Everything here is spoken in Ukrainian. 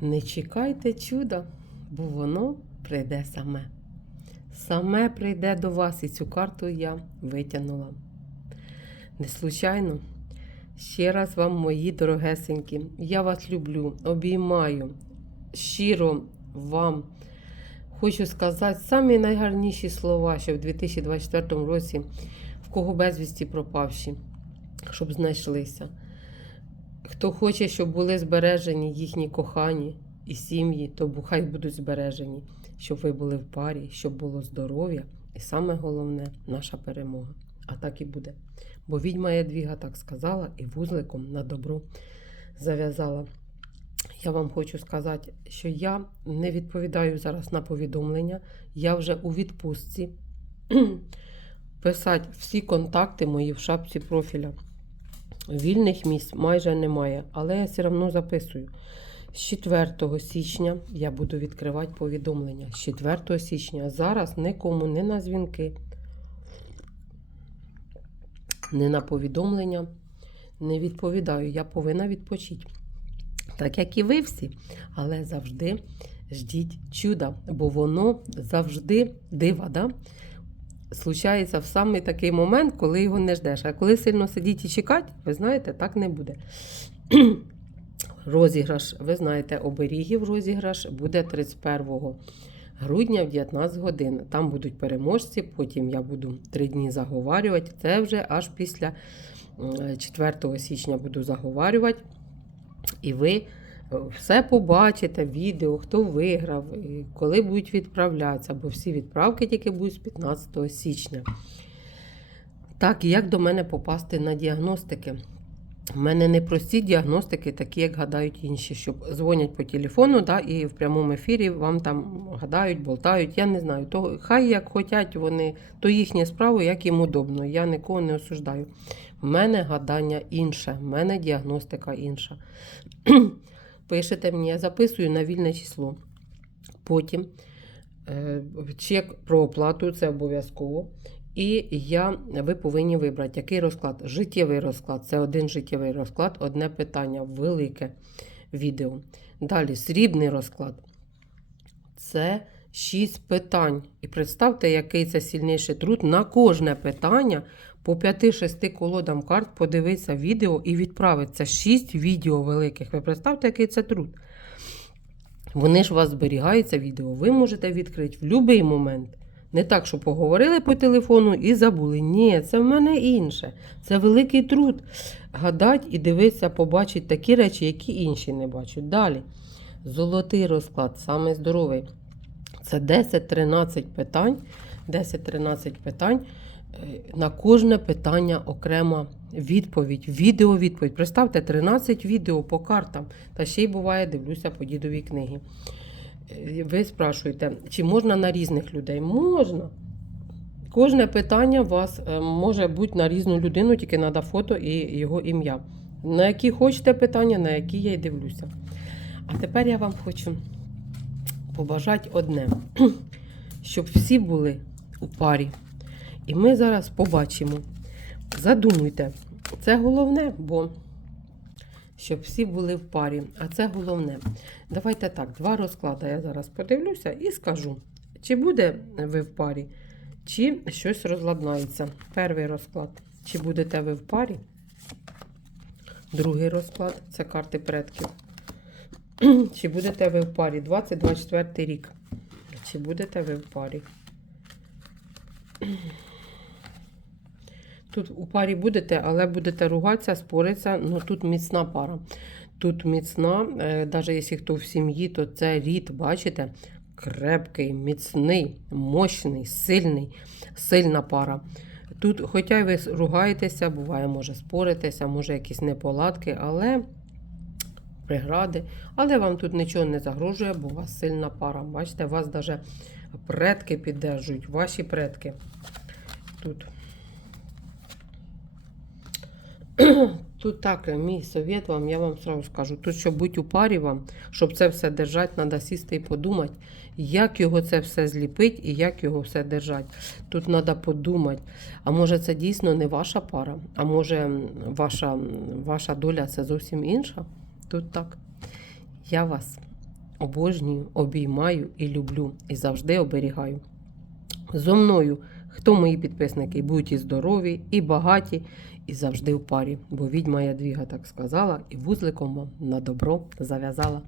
Не чекайте чуда, бо воно прийде саме. Саме прийде до вас, і цю карту я витягнула. Не случайно. Ще раз вам, мої дорогесенькі, я вас люблю, обіймаю. Щиро вам хочу сказати самі найгарніші слова, що в 2024 році в кого безвісті пропавші, щоб знайшлися. Хто хоче, щоб були збережені їхні кохані і сім'ї, то хай будуть збережені, щоб ви були в парі, щоб було здоров'я, і саме головне наша перемога. А так і буде. Бо відьма Ядвіга так сказала і вузликом на добро зав'язала. Я вам хочу сказати, що я не відповідаю зараз на повідомлення. Я вже у відпустці. Писати всі контакти мої в шапці профіля. Вільних місць майже немає, але я все одно записую. З 4 січня я буду відкривати повідомлення. З 4 січня зараз нікому не на дзвінки, не на повідомлення не відповідаю. Я повинна відпочити. Так як і ви всі, але завжди ждіть чуда, бо воно завжди дива, да? Случається в самий такий момент, коли його не ждеш. А коли сильно сидіть і чекати, ви знаєте, так не буде. Розіграш, ви знаєте, оберігів розіграш буде 31 грудня в 19 годин. Там будуть переможці, потім я буду три дні заговарювати. Це вже аж після 4 січня буду заговарювати. І ви е, все побачите, відео, хто виграв, коли будуть відправлятися, бо всі відправки тільки будуть з 15 січня. Так, як до мене попасти на діагностики? У мене не прості діагностики, такі, як гадають інші, щоб дзвонять по телефону, да, і в прямому ефірі вам там гадають, болтають. Я не знаю. То хай як хочуть вони, то їхня справа, як їм удобно. Я нікого не осуждаю. В мене гадання інше, в мене діагностика інша. Пишете мені, я записую на вільне число. Потім е, чек про оплату, це обов'язково. І я, ви повинні вибрати, який розклад. Життєвий розклад. Це один життєвий розклад, одне питання, велике відео. Далі срібний розклад. Це шість питань. І представте, який це сильніший труд. На кожне питання по 5-6 колодам карт подивитися відео і відправиться. Шість відео великих. Ви представте, який це труд. Вони ж у вас зберігаються відео. Ви можете відкрити в будь-який момент. Не так, що поговорили по телефону і забули. Ні, це в мене інше. Це великий труд. Гадать і дивитися, побачити такі речі, які інші не бачать. Далі. Золотий розклад, саме здоровий. Це 10-13 питань. 10-13 питань. На кожне питання окрема відповідь, відео-відповідь. Представте, 13 відео по картам. Та ще й буває, дивлюся по дідовій книги. Е, Ви спрашуєте, чи можна на різних людей? Можна. Кожне питання у вас е, може бути на різну людину, тільки треба фото і його ім'я. На які хочете питання, на які я й дивлюся. А тепер я вам хочу побажати одне, щоб всі були у парі. І ми зараз побачимо. Задумуйте, це головне, бо щоб всі були в парі. А це головне. Давайте так, два розклади я зараз подивлюся і скажу, чи буде ви в парі, чи щось розладнається. Перший розклад, чи будете ви в парі. Другий розклад це карти предків. Чи будете ви в парі? 2024 рік. Чи будете ви в парі? Тут у парі будете, але будете ругатися, споритися. Ну тут міцна пара. Тут міцна, навіть якщо хто в сім'ї, то це рід, бачите? Крепкий, міцний, мощний, сильний, сильна пара. Тут, хоча й ви ругаєтеся, буває, може споритеся, може якісь неполадки, але прегради. Але вам тут нічого не загрожує, бо у вас сильна пара. Бачите, вас навіть предки піддержують, ваші предки. Тут. Тут так, мій совет вам, я вам сразу скажу. Тут, щоб бути у парі вам, щоб це все держати, треба сісти і подумати, як його це все зліпити і як його все держати. Тут треба подумати. А може це дійсно не ваша пара, а може ваша, ваша доля це зовсім інша? Тут так. Я вас обожнюю, обіймаю і люблю, і завжди оберігаю. Зо мною, хто мої підписники, будуть і здорові, і багаті, і завжди в парі. Бо відьма Ядвіга так сказала, і вузликом вам на добро зав'язала.